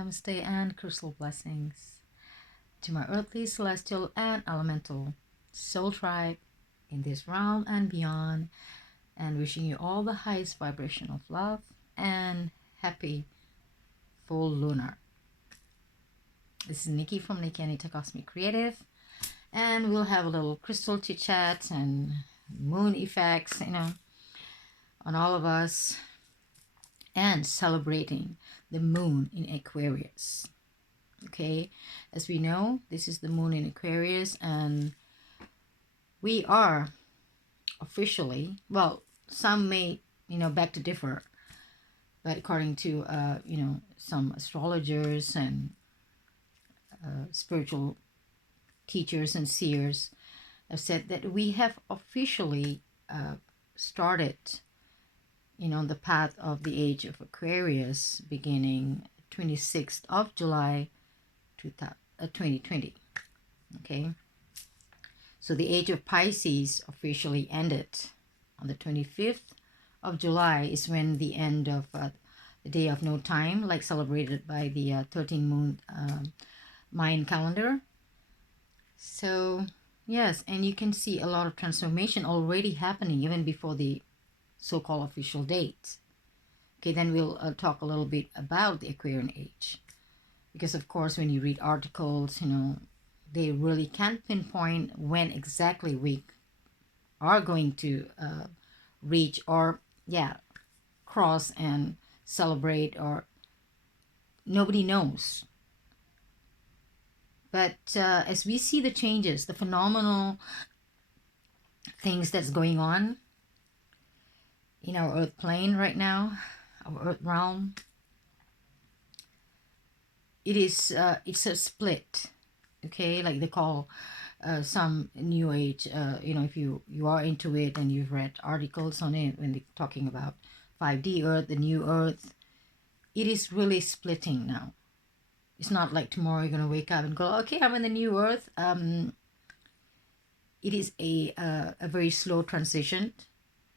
Namaste and crystal blessings to my earthly, celestial, and elemental soul tribe in this realm and beyond, and wishing you all the highest vibration of love and happy full lunar. This is Nikki from Nikki Anita Cosmic Creative, and we'll have a little crystal chit chat and moon effects, on all of us, and celebrating the moon in Aquarius. Okay, as we know, this is the moon in Aquarius, and we are officially, well, some may beg to differ, but according to some astrologers and spiritual teachers and seers have said that we have officially started the path of the age of Aquarius beginning 26th of July 2020. Okay, so the age of Pisces officially ended on the 25th of July is when the end of the day of no time, like celebrated by the 13 moon Mayan calendar. So yes, and you can see a lot of transformation already happening even before the so-called official date. Okay, then we'll talk a little bit about the Aquarian age, because of course when you read articles, they really can't pinpoint when exactly we are going to reach or cross and celebrate, or nobody knows. But as we see the changes, the phenomenal things that's going on in our earth plane right now, our earth realm, it's a split. Okay, like they call some new age, if you are into it and you've read articles on it when they're talking about 5D earth, the new earth, it is really splitting now. It's not like tomorrow you're going to wake up and go, okay, I'm in the new earth. It is a very slow transition,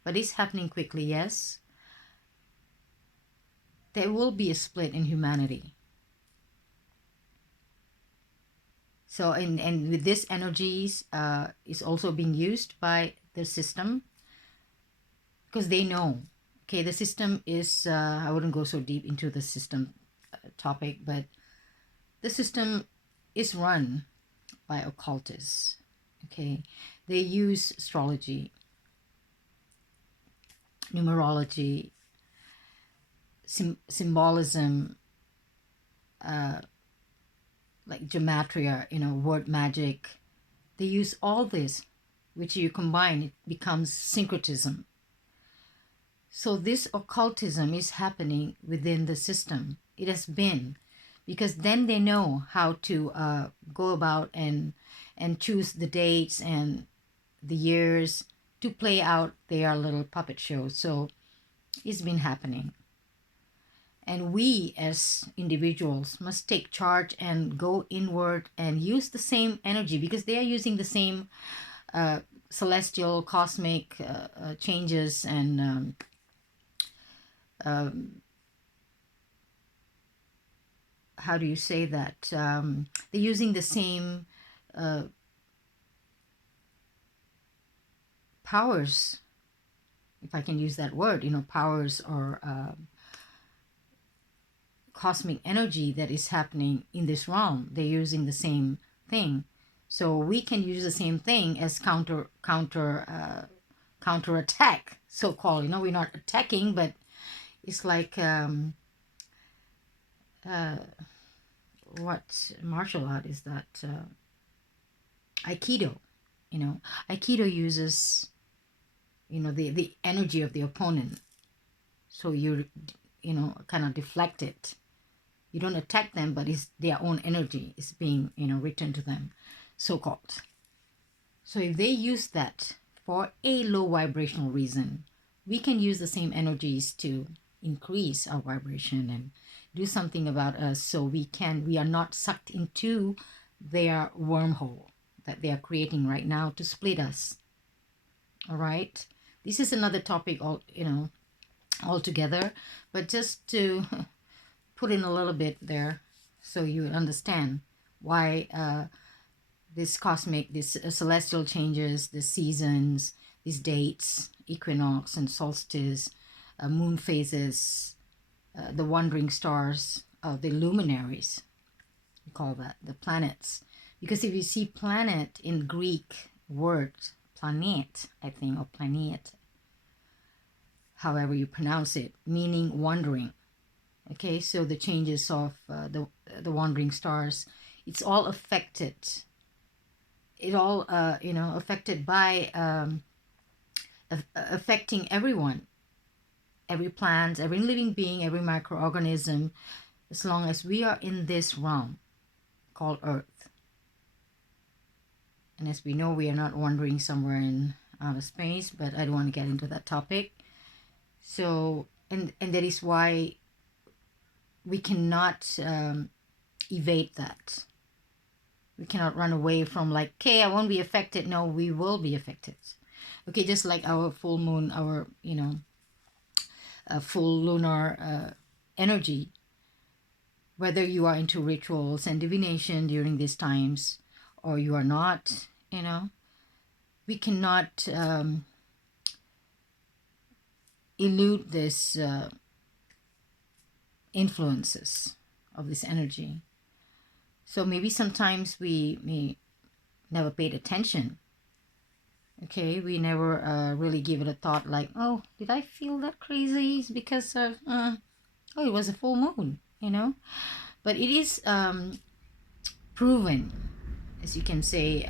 but it's happening quickly, yes. There will be a split in humanity. So, and with this energies is also being used by the system, because they know, okay, the system is, I wouldn't go so deep into the system topic, but the system is run by occultists. Okay, they use astrology, numerology, symbolism, like gematria, word magic. They use all this, which you combine, it becomes syncretism. So this occultism is happening within the system. It has been, because then they know how to go about and choose the dates and the years to play out their little puppet show. So it's been happening. And we as individuals must take charge and go inward and use the same energy, because they are using the same celestial cosmic changes and how do you say that? They're using the same powers, if I can use that word, powers or cosmic energy that is happening in this realm. They're using the same thing, so we can use the same thing as counter attack, so called. We're not attacking, but it's like what martial art is that? Aikido. Aikido uses the energy of the opponent, so you kind of deflect it. You don't attack them, but it's their own energy is being returned to them, so called. So if they use that for a low vibrational reason, we can use the same energies to increase our vibration and do something about us, so we are not sucked into their wormhole that they are creating right now to split us. All right, this is another topic altogether, but just to put in a little bit there, so you understand why this celestial changes, the seasons, these dates, equinox and solstice, moon phases, the wandering stars, the luminaries, we call that, the planets. Because if you see planet in Greek word, planet, I think, or planet, however you pronounce it, meaning wandering. Okay, so the changes of the wandering stars, it's all affected. It all, affected by, affecting everyone, every plant, every living being, every microorganism, as long as we are in this realm called Earth. And as we know, we are not wandering somewhere in outer space, but I don't want to get into that topic. So, and that is why we cannot evade that. We cannot run away from like, okay, I won't be affected. No, we will be affected. Okay, just like our full moon, our, full lunar energy, whether you are into rituals and divination during these times or you are not, we cannot elude this influences of this energy. So maybe sometimes we never paid attention. Okay, we never really give it a thought like, oh, did I feel that crazy? It's because of, it was a full moon, But it is proven, as you can say,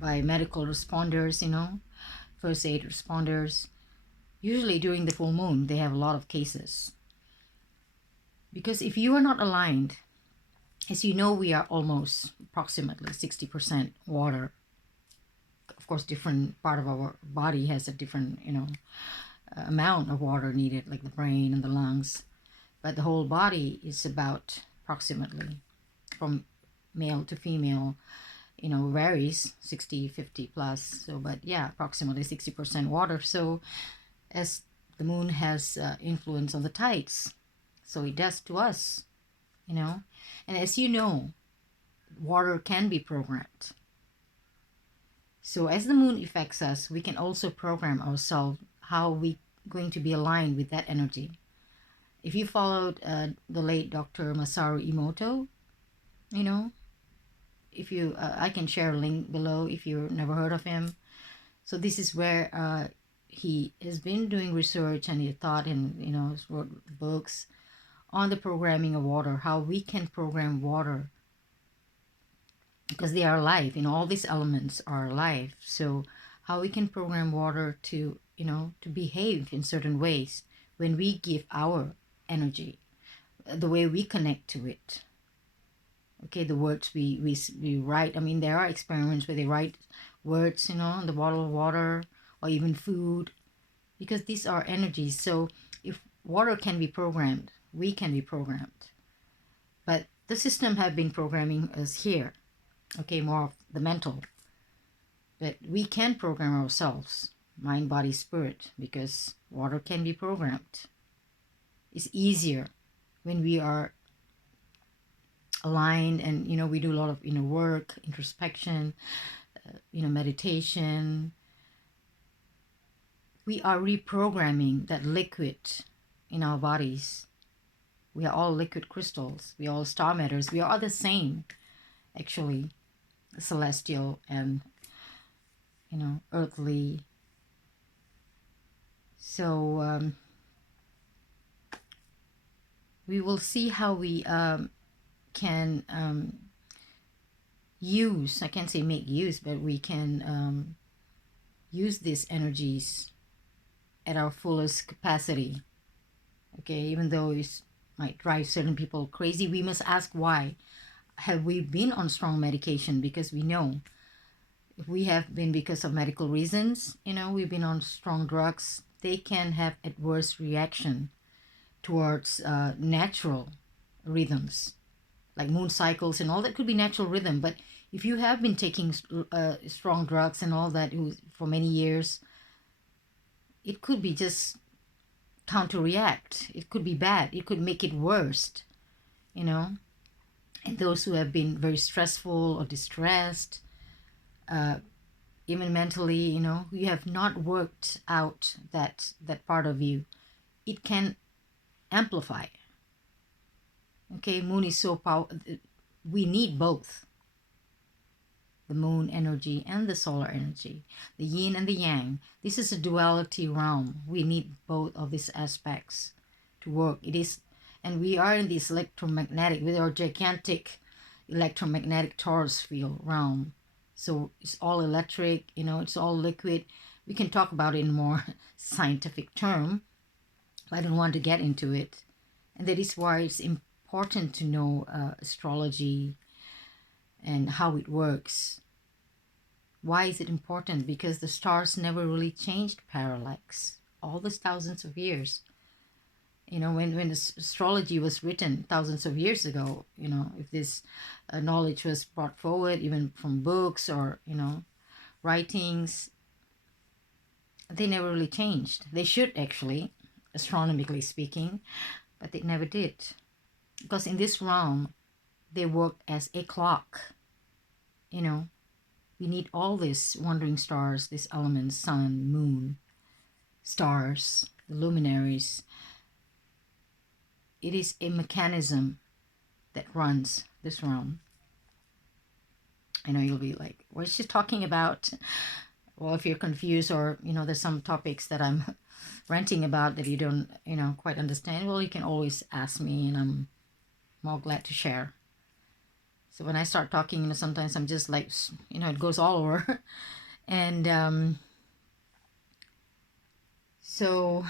by medical responders, first aid responders. Usually during the full moon, they have a lot of cases. Because if you are not aligned, as you know, we are almost approximately 60% water. Of course, different part of our body has a different, amount of water needed, like the brain and the lungs. But the whole body is about approximately, from male to female, varies 60, 50 plus. So, but yeah, approximately 60% water. So as the moon has influence on the tides, so it does to us, And as you know, water can be programmed. So as the moon affects us, we can also program ourselves how we going to be aligned with that energy. If you followed the late Dr. Masaru Emoto, if you, I can share a link below if you've never heard of him. So this is where he has been doing research and he thought and, has wrote books on the programming of water, how we can program water, because they are alive, all these elements are alive. So how we can program water to, to behave in certain ways when we give our energy, the way we connect to it. Okay, the words we write. I mean, there are experiments where they write words, on the bottle of water or even food, because these are energies. So if water can be programmed, we can be programmed. But the system have been programming us here. Okay, more of the mental. But we can program ourselves, mind, body, spirit, because water can be programmed. It's easier when we are aligned and, we do a lot of inner work, introspection, meditation. We are reprogramming that liquid in our bodies. We are all liquid crystals. We are all star matters. We are all the same, actually, celestial and, earthly. So we will see how we can use, I can't say make use, but we can use these energies at our fullest capacity. Okay, even though it might drive certain people crazy, we must ask why. Have we been on strong medication? Because we know if we have been because of medical reasons, we've been on strong drugs, they can have adverse reaction towards natural rhythms, like moon cycles and all that could be natural rhythm. But if you have been taking strong drugs and all that for many years, it could be just counter-react. It could be bad. It could make it worse, And those who have been very stressful or distressed, even mentally, you know, you have not worked out that part of you, it can amplify. Okay, moon is so powerful. We need both the moon energy and the solar energy, the yin and the yang. This is a duality realm. We need both of these aspects to work. It is, and we are in this electromagnetic, with our gigantic electromagnetic torus field realm. So it's all electric, you know, it's all liquid. We can talk about it in more scientific term. I don't want to get into it. And that is why it's important to know astrology and how it works. Why is it important? Because the stars never really changed parallax all those thousands of years. You know, when astrology was written thousands of years ago, you know, if this knowledge was brought forward, even from books or, you know, writings, they never really changed. They should actually, astronomically speaking, but they never did. Because in this realm, they work as a clock. You know, we need all these wandering stars, these elements, sun, moon, stars, the luminaries. It is a mechanism that runs this realm. I know you'll be like, what's she talking about? Well, if you're confused or, you know, there's some topics that I'm ranting about that you don't, you know, quite understand, well, you can always ask me and I'm more glad to share. So when I start talking, you know, sometimes I'm just like, you know, it goes all over. And so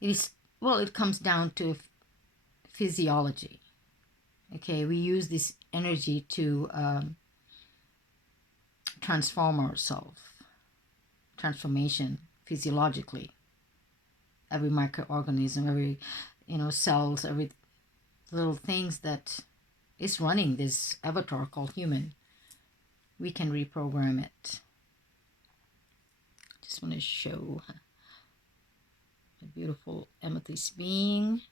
it is, well, it comes down to physiology. Okay, we use this energy to transform ourselves, transformation physiologically. Every microorganism, every, you know, cells, every little things that is running this avatar called human, we can reprogram it. Just want to show a beautiful amethyst being,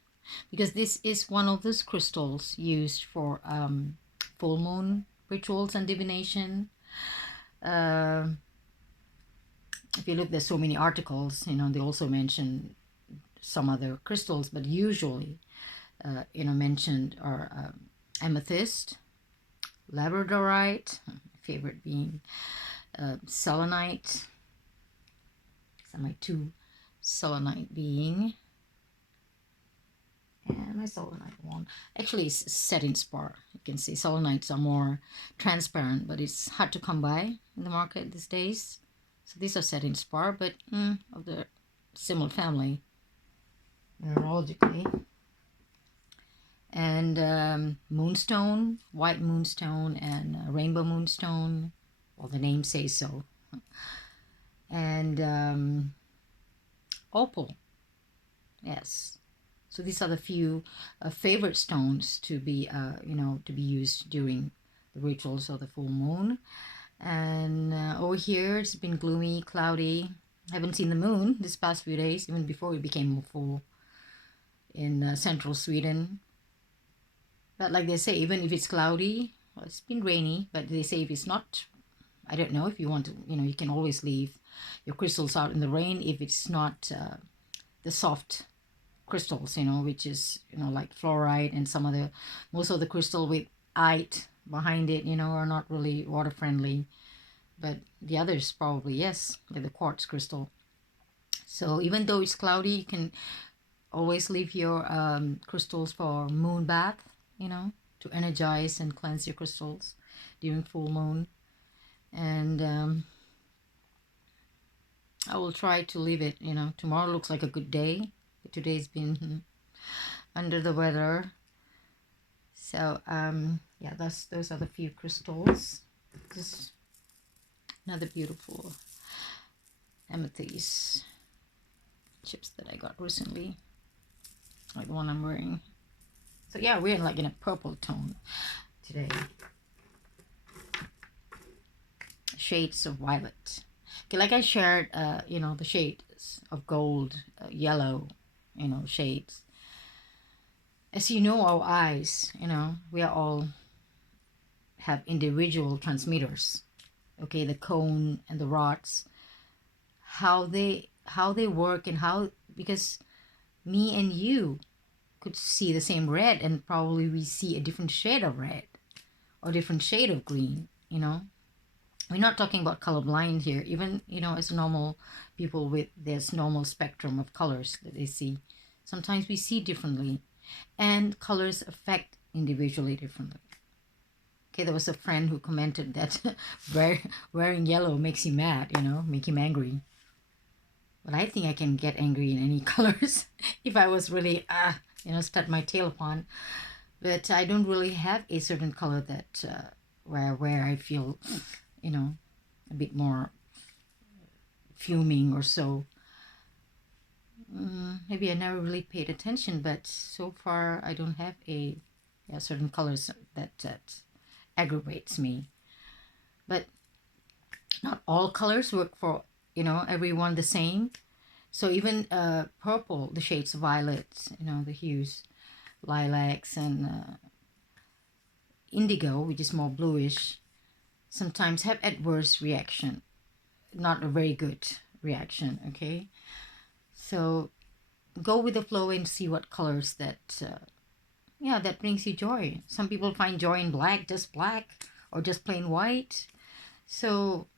because this is one of those crystals used for full moon rituals and divination. If you look, there's so many articles, you know, they also mention some other crystals, but usually, you know, mentioned are amethyst, labradorite, my favorite being selenite. These are my two selenite being. And my selenite one. Actually, it's setting spar. You can see selenites are more transparent, but it's hard to come by in the market these days. So these are setting spar, but of the similar family, mineralogically. And moonstone, white moonstone, and rainbow moonstone. Well, the name says so. And opal, yes. So these are the few favorite stones to be, you know, to be used during the rituals of the full moon. And over here, it's been gloomy, cloudy. I haven't seen the moon this past few days, even before it became full in central Sweden. But like they say, even if it's cloudy, well, it's been rainy, but they say if it's not, I don't know, if you want to, you know, you can always leave your crystals out in the rain if it's not the soft crystals, you know, which is, you know, like fluorite and some of the, most of the crystal with ite behind it, you know, are not really water friendly, but the others probably, yes, like the quartz crystal. So even though it's cloudy, you can always leave your crystals for moon bath, you know, to energize and cleanse your crystals during full moon. And I will try to leave it, you know, tomorrow looks like a good day. Today's been under the weather. So yeah, those are the few crystals. Just another beautiful amethyst chips that I got recently, like the one I'm wearing. So yeah, we're like in a purple tone today. Shades of violet. Okay, like I shared, you know, the shades of gold, yellow, you know, shades. As you know, our eyes, we are all have individual transmitters. Okay, the cone and the rods, how they work, and how, because me and you could see the same red, and probably we see a different shade of red or different shade of green. We're not talking about colorblind here. Even, as normal people with this normal spectrum of colors that they see, sometimes we see differently, and colors affect individually differently. Okay, there was a friend who commented that wearing yellow makes him mad, make him angry. But I think I can get angry in any colors if I was really, start my tail upon. But I don't really have a certain color that where I feel, a bit more fuming or so. Maybe I never really paid attention, but so far I don't have a certain colors that aggravates me. But not all colors work for everyone the same. So even purple, the shades violet, the hues, lilacs, and indigo, which is more bluish, sometimes have adverse reaction, not a very good reaction. Okay, so go with the flow and see what colors that brings you joy. Some people find joy in black, just black, or just plain white. So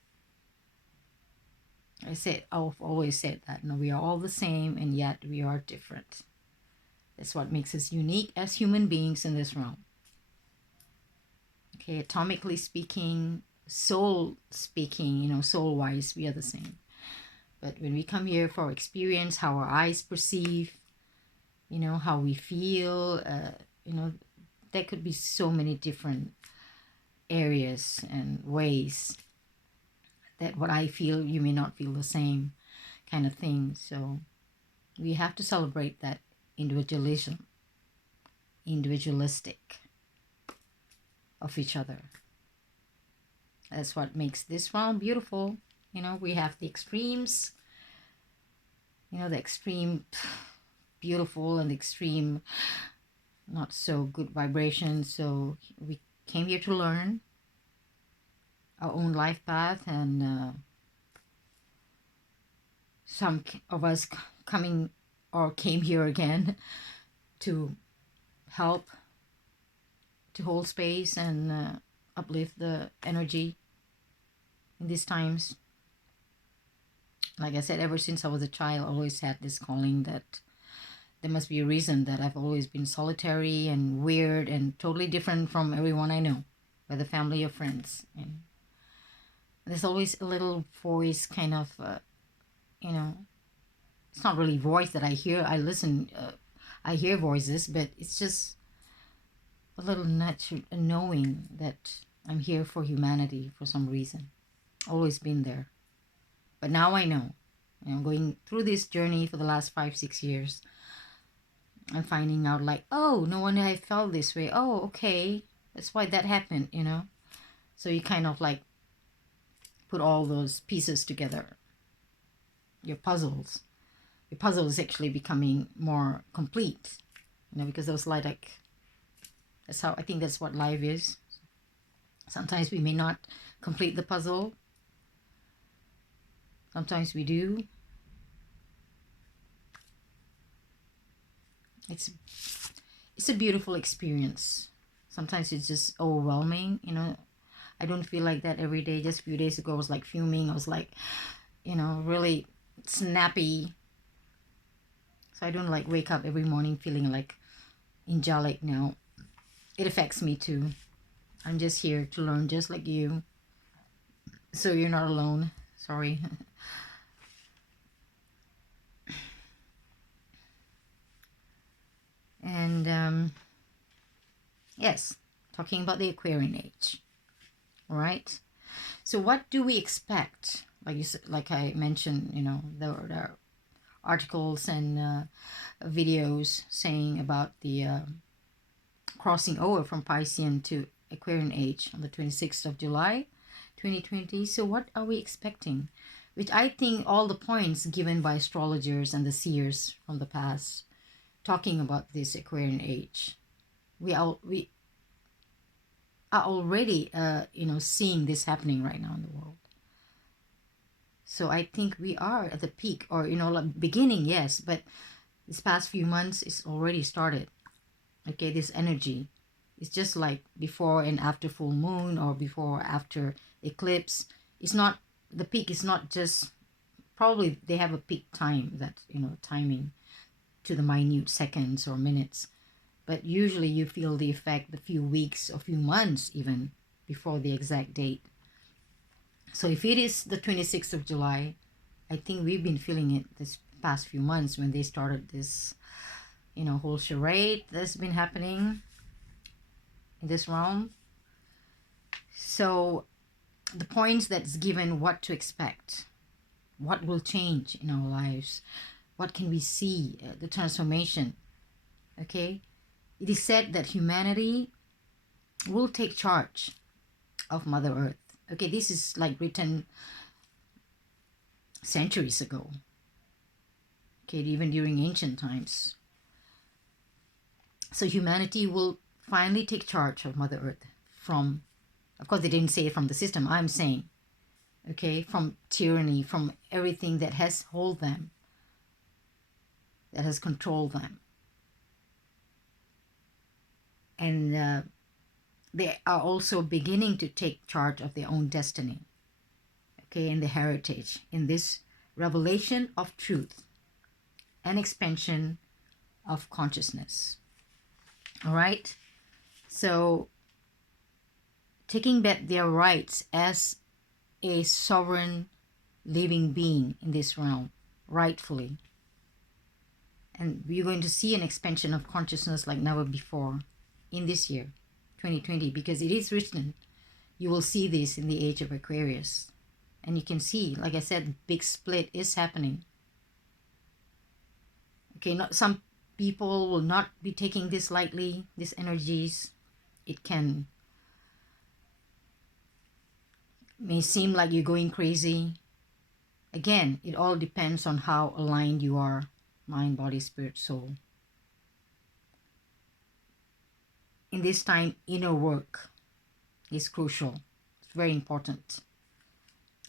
I've always said that we are all the same, and yet we are different. That's what makes us unique as human beings in this realm. Okay, atomically speaking, soul speaking, soul wise, we are the same. But when we come here for experience, how our eyes perceive, how we feel, there could be so many different areas and ways that what I feel, you may not feel the same kind of thing. So we have to celebrate that individualistic of each other. That's what makes this realm beautiful. We have the extremes, the extreme beautiful and the extreme not so good vibration. So we came here to learn our own life path, and some of us came here again to help, to hold space and uplift the energy in these times. Like I said, ever since I was a child, I always had this calling that there must be a reason that I've always been solitary and weird and totally different from everyone I know, whether family or friends. And there's always a little voice, kind of, it's not really voice that I hear. I hear voices, but it's just a little nudge, a knowing that I'm here for humanity for some reason. Always been there. But now I know. Going through this journey for the last 5-6 years, I'm finding out like, oh, no wonder I felt this way. Oh, okay. That's why that happened, So you kind of like put all those pieces together. Your puzzle is actually becoming more complete, because those like, I think that's what life is. Sometimes we may not complete the puzzle. Sometimes we do. It's a beautiful experience. Sometimes it's just overwhelming, I don't feel like that every day. Just a few days ago I was like fuming. I was like, really snappy. So I don't like wake up every morning feeling like angelic now. It affects me too. I'm just here to learn just like you. So you're not alone. Sorry. And yes, talking about the Aquarian age. All right. So what do we expect? Like I mentioned, there are articles and videos saying about the crossing over from Piscean to Aquarian age on the 26th of July, 2020. So what are we expecting? Which I think all the points given by astrologers and the seers from the past talking about this Aquarian age. We are already, seeing this happening right now in the world. So I think we are at the peak, or, like beginning, yes, but this past few months it's already started. Okay, this energy is just like before and after full moon, or before or after eclipse. It's not, the peak is not just, probably they have a peak time, that, timing to the minute seconds or minutes. But usually you feel the effect a few weeks or few months even before the exact date. So if it is the 26th of July, I think we've been feeling it this past few months when they started this, whole charade that's been happening in this realm. So the points that's given, what to expect, what will change in our lives, what can we see, the transformation. Okay, it is said that humanity will take charge of Mother Earth. Okay, this is like written centuries ago. Okay, even during ancient times. So humanity will finally take charge of Mother Earth from, of course they didn't say it from the system, I'm saying, okay, from tyranny, from everything that has held them, that has controlled them. And they are also beginning to take charge of their own destiny, okay, in the heritage, in this revelation of truth and expansion of consciousness. All right, so taking back their rights as a sovereign living being in this realm, rightfully. And we're going to see an expansion of consciousness like never before in this year, 2020, because it is written, you will see this in the age of Aquarius. And you can see, like I said, big split is happening. Okay, not some people will not be taking this lightly, these energies. It may seem like you're going crazy. Again, it all depends on how aligned you are, mind, body, spirit, soul. In this time, inner work is crucial. It's very important.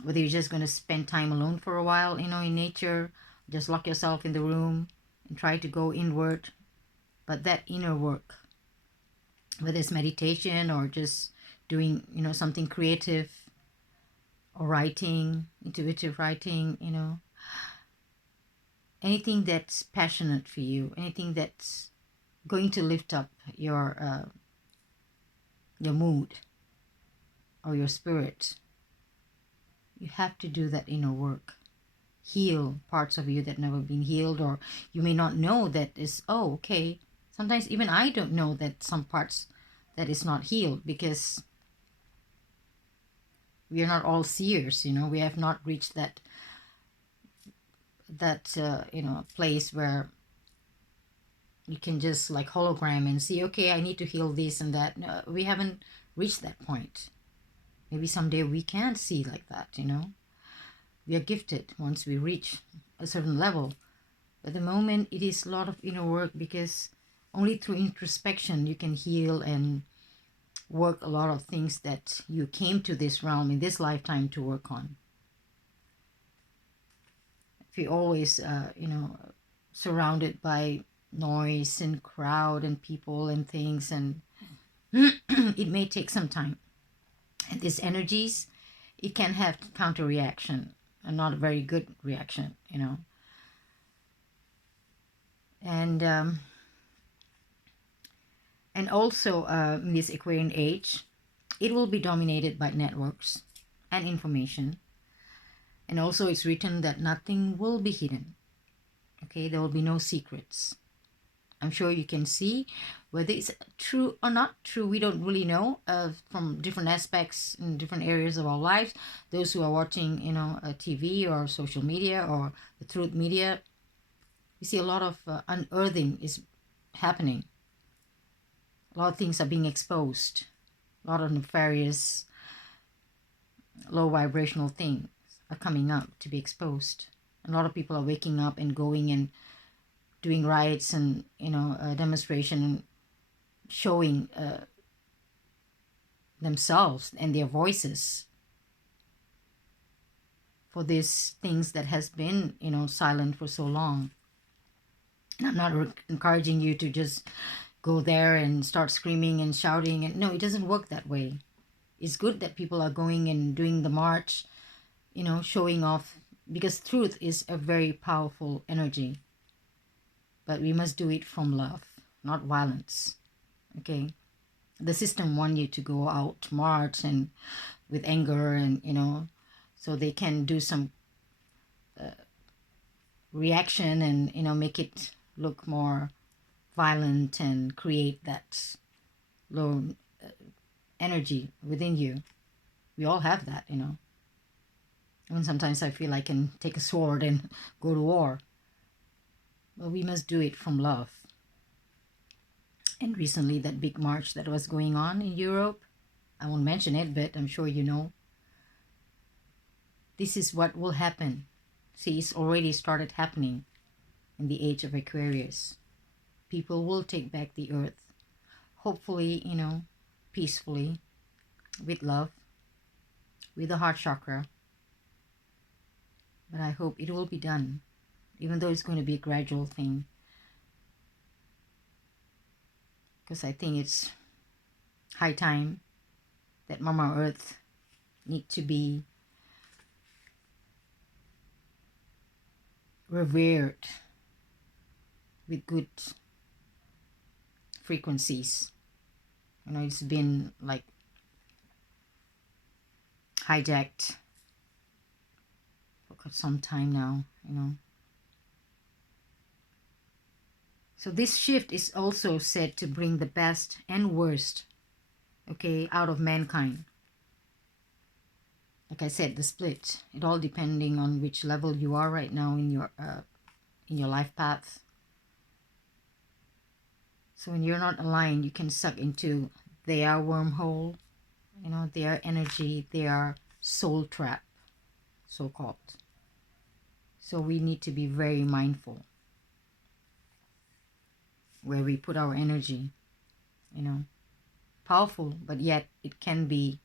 Whether you're just going to spend time alone for a while, in nature, just lock yourself in the room and try to go inward. But that inner work, whether it's meditation or just doing, something creative, or writing, intuitive writing, anything that's passionate for you, anything that's going to lift up your mood or your spirit, you have to do that inner work. Heal parts of you that never been healed, or you may not know that is, oh, okay. Sometimes even I don't know that some parts that is not healed, because we are not all seers, we have not reached that place where you can just like hologram and see, okay, I need to heal this and that. No, we haven't reached that point. Maybe someday we can see like that, We are gifted once we reach a certain level. But at the moment, it is a lot of inner work, because only through introspection you can heal and work a lot of things that you came to this realm in this lifetime to work on. If you're always, surrounded by noise and crowd and people and things, and it may take some time. And these energies, it can have counter reaction, and not a very good reaction, And also in this Aquarian age, it will be dominated by networks and information. And also it's written that nothing will be hidden. Okay, there will be no secrets. I'm sure you can see whether it's true or not true. We don't really know from different aspects in different areas of our lives. Those who are watching, TV or social media or the truth media, you see a lot of unearthing is happening. A lot of things are being exposed. A lot of nefarious, low vibrational things are coming up to be exposed. A lot of people are waking up and going and doing rites and, you know, a demonstration, showing themselves and their voices for these things that has been, you know, silent for so long. And I'm not encouraging you to just go there and start screaming and shouting. And no, it doesn't work that way. It's good that people are going and doing the march, you know, showing off, because truth is a very powerful energy. But we must do it from love, not violence. Okay? The system want you to go out, march, and with anger, and, you know, so they can do some reaction and, you know, make it look more violent and create that low energy within you. We all have that, you know. Even sometimes I feel I can take a sword and go to war. But we must do it from love. And recently, that big march that was going on in Europe, I won't mention it, but I'm sure you know. This is what will happen. See, it's already started happening in the age of Aquarius. People will take back the earth. Hopefully, you know, peacefully, with love, with the heart chakra. But I hope it will be done, even though it's going to be a gradual thing. Because I think it's high time that Mama Earth need to be revered with good frequencies. You know, it's been like hijacked for some time now, you know. So this shift is also said to bring the best and worst, okay, out of mankind. Like I said, the split, it all depending on which level you are right now in your life path. So when you're not aligned, you can suck into their wormhole, you know, their energy, their soul trap, so-called. So we need to be very mindful where we put our energy, you know. Powerful, but yet it can be,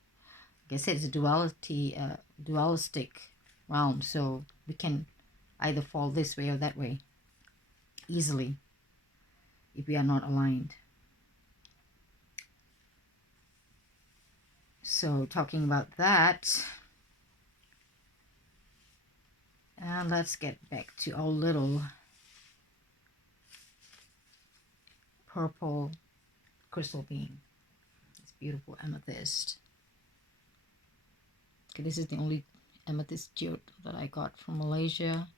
like I said, it's a dualistic realm. So we can either fall this way or that way easily if we are not aligned. So talking about that, and let's get back to our little purple crystal being. It's beautiful amethyst. Okay, this is the only amethyst jewel that I got from Malaysia.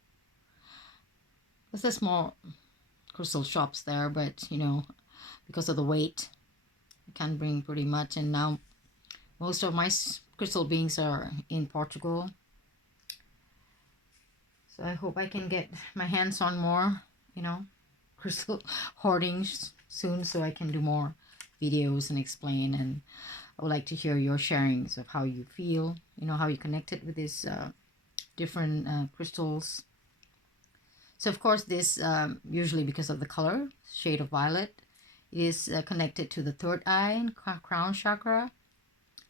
There's small crystal shops there, but you know, because of the weight, I can't bring pretty much. And now most of my crystal beings are in Portugal. So I hope I can get my hands on more, you know, crystal hoarding soon, so I can do more videos and explain. And I would like to hear your sharings of how you feel, you know, how you connected with these different crystals. So of course this, usually because of the color, shade of violet, it is connected to the third eye and crown chakra,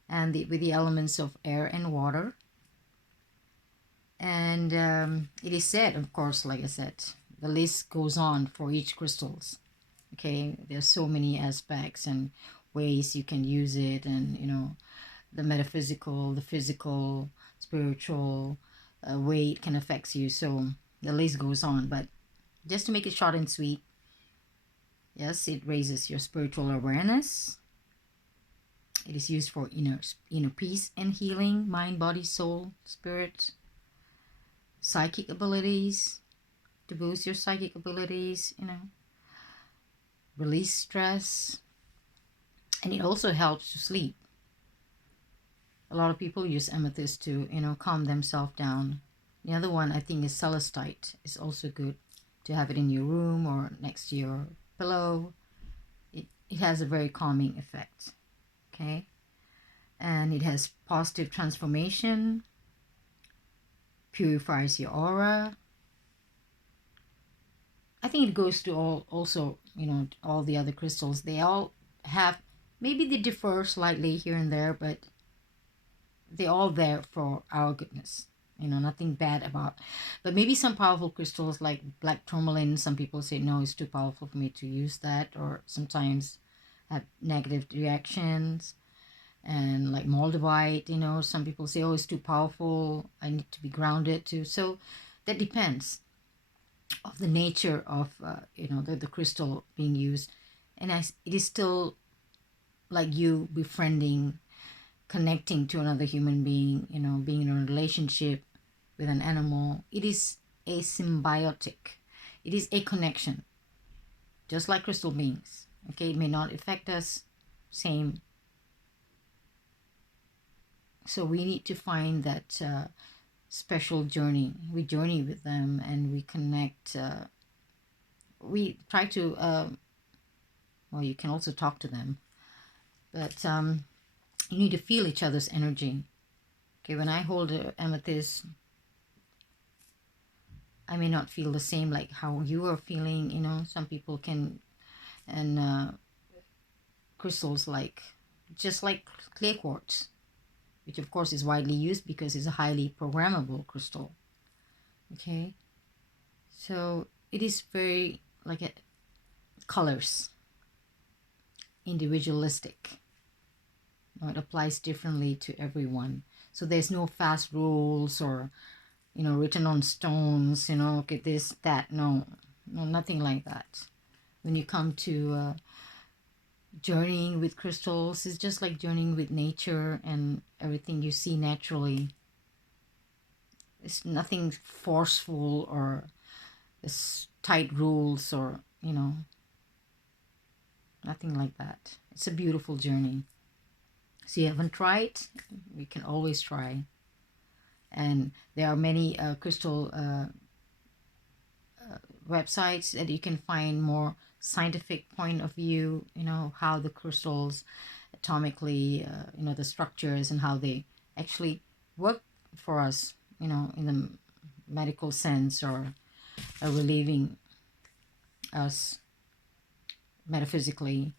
and with the elements of air and water. And it is said, of course, like I said, the list goes on for each crystals. Okay, there's so many aspects and ways you can use it, and you know, the metaphysical, the physical, spiritual way it can affect you. So the list goes on, but just to make it short and sweet, yes, it raises your spiritual awareness. It is used for inner peace and healing, mind, body, soul, spirit, psychic abilities, to boost your psychic abilities, you know, release stress, and it also helps to sleep. A lot of people use amethyst to, you know, calm themselves down. The other one I think is celestite. It's also good to have it in your room or next to your pillow. It has a very calming effect, okay? And it has positive transformation, purifies your aura, I think it goes to all also, you know, all the other crystals. They all have, maybe they differ slightly here and there, but they're all there for our goodness. You know, nothing bad about. But maybe some powerful crystals like black tourmaline, some people say, no, it's too powerful for me to use that, or sometimes have negative reactions. And like moldavite, you know, some people say, oh, it's too powerful, I need to be grounded too. So that depends of the nature of, you know, the crystal being used. And it is still like you befriending, connecting to another human being, you know, being in a relationship with an animal. It is a symbiotic. It is a connection, just like crystal beings. Okay, it may not affect us, same. So we need to find that special journey. We journey with them and we connect. We try to, well, you can also talk to them, but you need to feel each other's energy. Okay, when I hold an amethyst, I may not feel the same like how you are feeling, you know. Some people can, and crystals like, just like clear quartz, which of course is widely used because it's a highly programmable crystal. Okay, so it is very like colors, individualistic. You know, it applies differently to everyone. So there's no fast rules or, you know, written on stones, you know, okay, this, that. No, nothing like that. When you come to journeying with crystals, it's just like journeying with nature and everything you see naturally. It's nothing forceful or tight rules or, you know, nothing like that. It's a beautiful journey. So you haven't tried, you can always try. And there are many crystal websites that you can find more scientific point of view, you know, how the crystals atomically, you know, the structures and how they actually work for us, you know, in the medical sense, or relieving us metaphysically.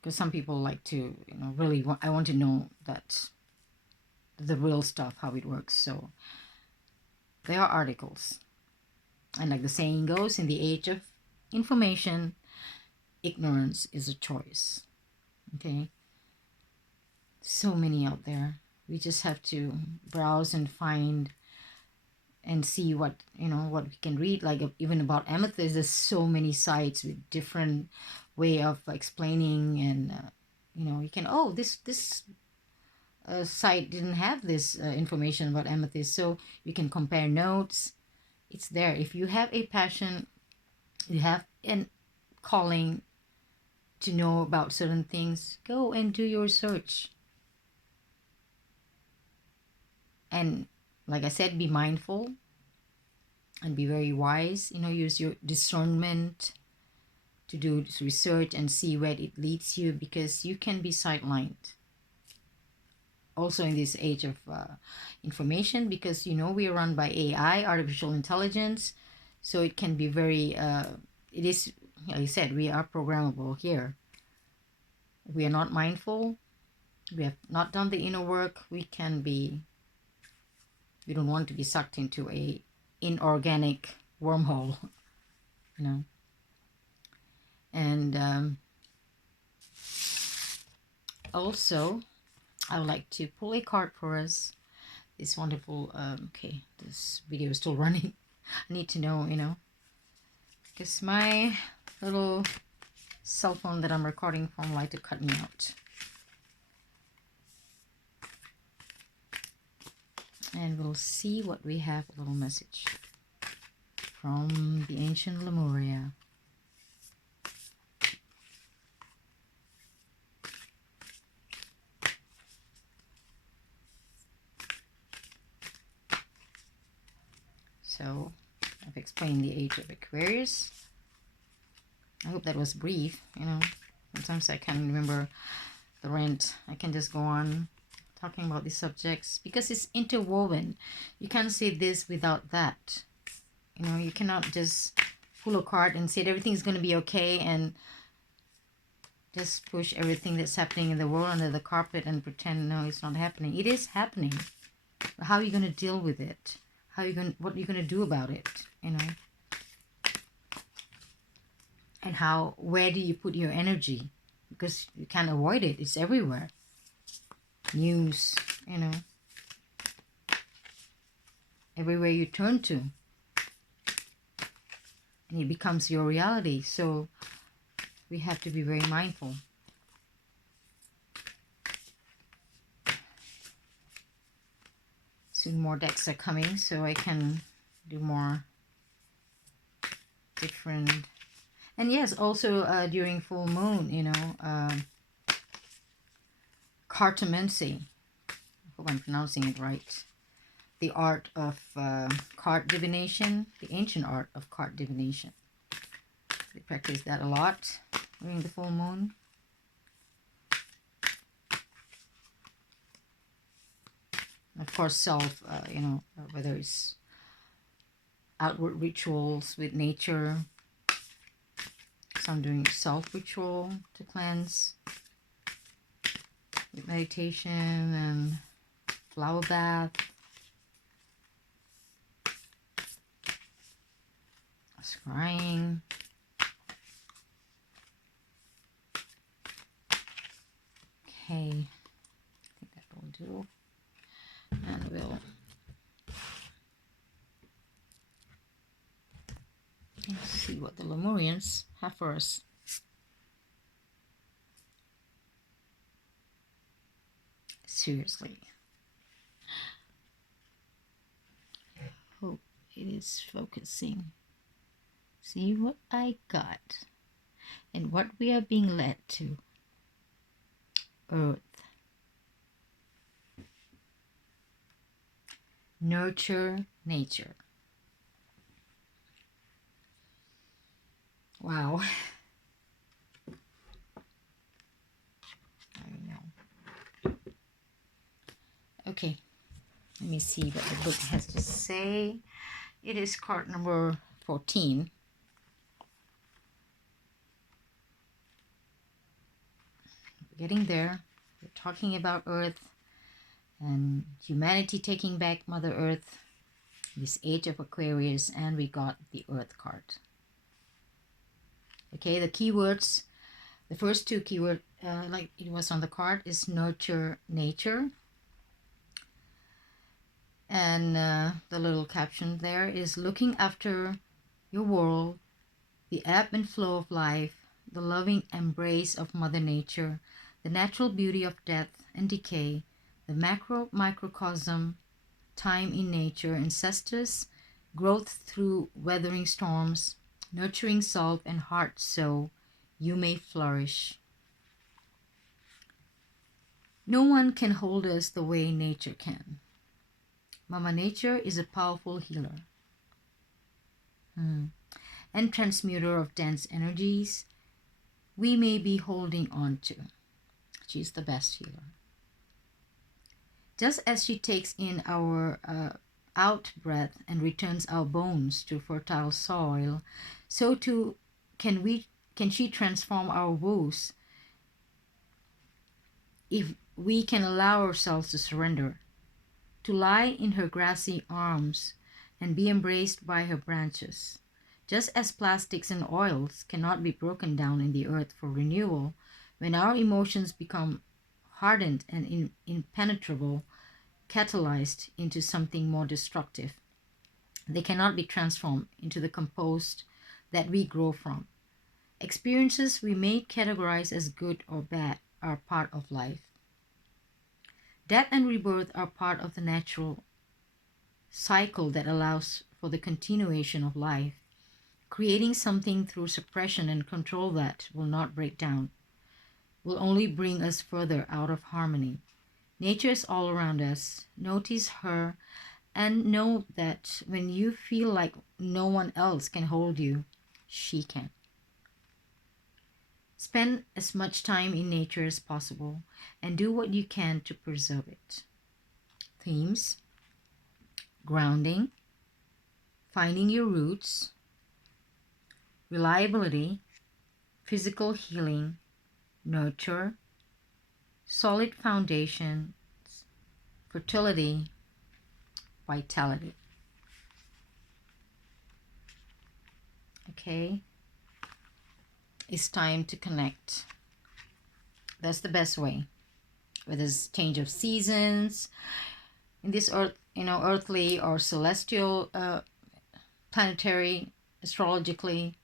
Because some people like to, you know, really I want to know that the real stuff, how it works. So there are articles. And like the saying goes, in the age of information, ignorance is a choice. Okay? So many out there. We just have to browse and find and see what, you know, what we can read. Like even about amethyst, there's so many sites with different way of explaining, and you know, you can, oh, this site didn't have this information about amethyst, so you can compare notes. It's there. If you have a passion, you have an calling to know about certain things, go and do your research. And like I said, be mindful and be very wise. You know, use your discernment to do research and see where it leads you, because you can be sidelined. Also in this age of information, because, you know, we are run by AI, artificial intelligence. So it can be very, it is, like I said, we are programmable here. If we are not mindful, we have not done the inner work, we don't want to be sucked into a inorganic wormhole, you know. And also, I would like to pull a card for us. This wonderful, okay, this video is still running. I need to know, you know, because my little cell phone that I'm recording from like to cut me out. And we'll see what we have, a little message from the ancient Lemuria. So I've explained the age of Aquarius. I hope that was brief, you know. Sometimes I can't remember the rent. I can just go on talking about these subjects because it's interwoven. You can't say this without that. You know, you cannot just pull a card and say everything's going to be okay and just push everything that's happening in the world under the carpet and pretend no, it's not happening. It is happening. But how are you going to deal with it? What are you going to do about it? You know? And where do you put your energy? Because you can't avoid it. It's everywhere. News, you know. Everywhere you turn to. And it becomes your reality. So we have to be very mindful. Soon more decks are coming, so I can do more different. And yes, also during full moon, you know, cartomancy. I hope I'm pronouncing it right. The art of card divination, the ancient art of card divination. We practice that a lot during the full moon. Of course, self, you know, whether it's outward rituals with nature. Some doing self-ritual to cleanse. With meditation and flower bath. Scrying. Okay, I think that will do. And we'll see what the Lemurians have for us. Seriously. Hope it is focusing. See what I got and what we are being led to. Earth. Nurture nature. Wow. I know. Okay. Let me see what the book has to say. It is card number 14. We're getting there. We're talking about Earth and humanity taking back Mother Earth, this age of Aquarius, and we got the Earth card. Okay, the keywords, the first two keywords, like it was on the card, is nurture nature. And the little caption there is looking after your world, the ebb and flow of life, the loving embrace of Mother Nature, the natural beauty of death and decay, the microcosm, time in nature, ancestors, growth through weathering storms, nurturing self and heart so you may flourish. No one can hold us the way nature can. Mama Nature is a powerful healer and transmuter of dense energies we may be holding on to. She's the best healer. Just as she takes in our out breath and returns our bones to fertile soil, so too can she transform our woes if we can allow ourselves to surrender, to lie in her grassy arms and be embraced by her branches. Just as plastics and oils cannot be broken down in the earth for renewal, when our emotions become hardened and impenetrable, catalyzed into something more destructive, they cannot be transformed into the compost that we grow from. Experiences we may categorize as good or bad are part of life. Death and rebirth are part of the natural cycle that allows for the continuation of life, creating something through suppression and control that will not break down, will only bring us further out of harmony. Nature is all around us. Notice her and know that when you feel like no one else can hold you, she can. Spend as much time in nature as possible and do what you can to preserve it. Themes: grounding, finding your roots, reliability, physical healing, nurture, solid foundations, fertility, vitality. Okay, it's time to connect. That's the best way. With this change of seasons in this earth, earthly or celestial, planetary, astrologically,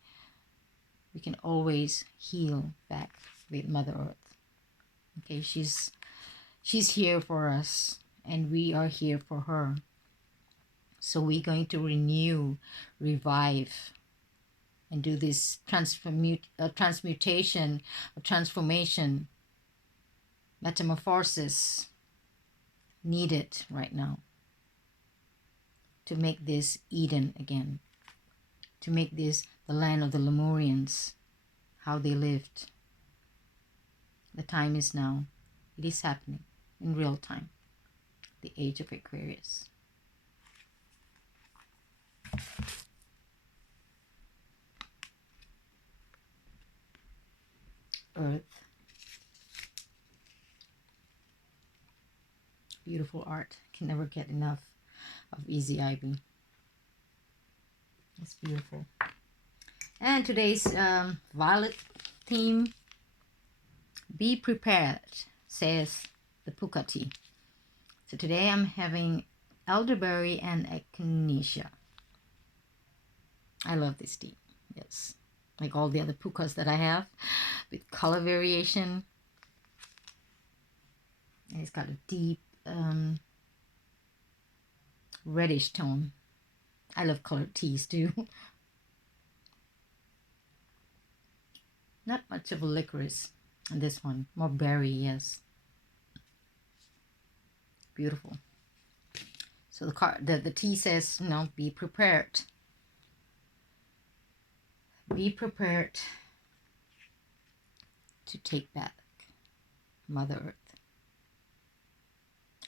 we can always heal back with Mother Earth. Okay, she's here for us, and we are here for her. So we're going to renew, revive, and do this transmutation, transformation, metamorphosis needed right now to make this Eden again, to make this the land of the Lemurians, how they lived. The time is now. It is happening in real time. The age of Aquarius. Earth. Beautiful art. Can never get enough of Izzy Ivy. It's beautiful. And today's violet theme, be prepared, says the puka tea. So today I'm having elderberry and echinacea. I love this tea, yes. Like all the other pukas that I have, with color variation. And it's got a deep reddish tone. I love colored teas too. Not much of a licorice in this one. More berry, yes. Beautiful. So the tea says, be prepared. Be prepared to take back Mother Earth.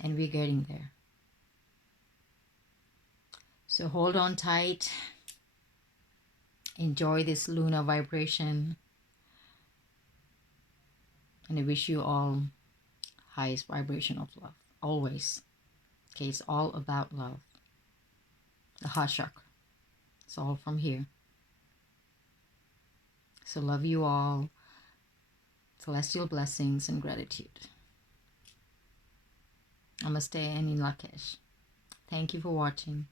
And we're getting there. So hold on tight. Enjoy this lunar vibration. And I wish you all highest vibration of love. Always. Okay, it's all about love. The heart chakra. It's all from here. So love you all. Celestial blessings and gratitude. Namaste In Lak'ech. Thank you for watching.